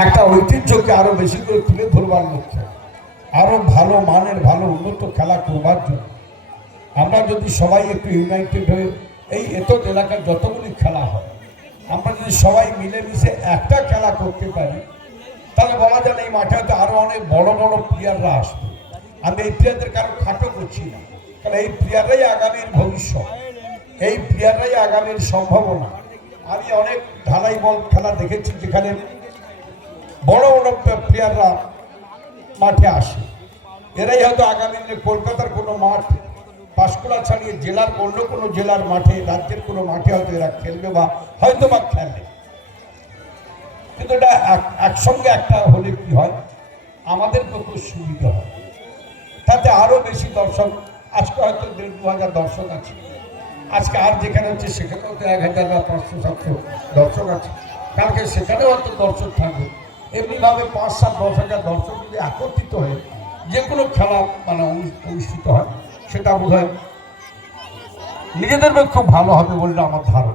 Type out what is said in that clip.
একটা ঐতিহ্যকে আরো বেশি করে তুলে ধরবার লক্ষ্যে আরো ভালো মানের ভালো উন্নত খেলা করবার জন্য আমরা যদি সবাই একটু ইউনাইটেড হয়ে এই এত এলাকায় যতগুলি খেলা হয় আমরা যদি সবাই মিলেমিশে একটা খেলা করতে পারি তাহলে বলা যায় এই মাঠে হয়তো আরো অনেক বড় বড় প্লেয়াররা আসবে। আমি এই প্লেয়ারদের কারো খাটো করছি না, কারণ এই প্লেয়াররাই আগামীর ভবিষ্যৎ, এই প্লেয়াররাই আগামীর সম্ভাবনা। আমি অনেক ঢালাই বল খেলা দেখেছি যেখানে বড় বড় প্লেয়াররা মাঠে আসে, এরাই হয়তো আগামী দিনে কলকাতার কোনো মাঠ পাঁশকুড়া ছাড়িয়ে জেলার অন্য কোনো জেলার মাঠে রাজ্যের কোনো মাঠে হয়তো এরা খেলবে বা হয়তো বা খেলবে। কিন্তু এটা একসঙ্গে একটা হলে কি হয়, আমাদের কত সুবিধা হয়, তাতে আরো বেশি দর্শক। আজকে হয়তো 1,500-2,000 দর্শক আছে, আজকে আর যেখানে হচ্ছে সেখানে হয়তো 1,000 বা 500-700 দর্শক আছে, কালকে সেখানেও হয়তো দর্শক থাকবে। এমনিভাবে 5-7-10,000 দর্শক যদি একত্রিত হয়ে যে কোনো খেলা মানে অনুষ্ঠিত হয়, সেটা বোধ হয় নিজেদের খুব ভালো হবে বললে আমার ধারণা।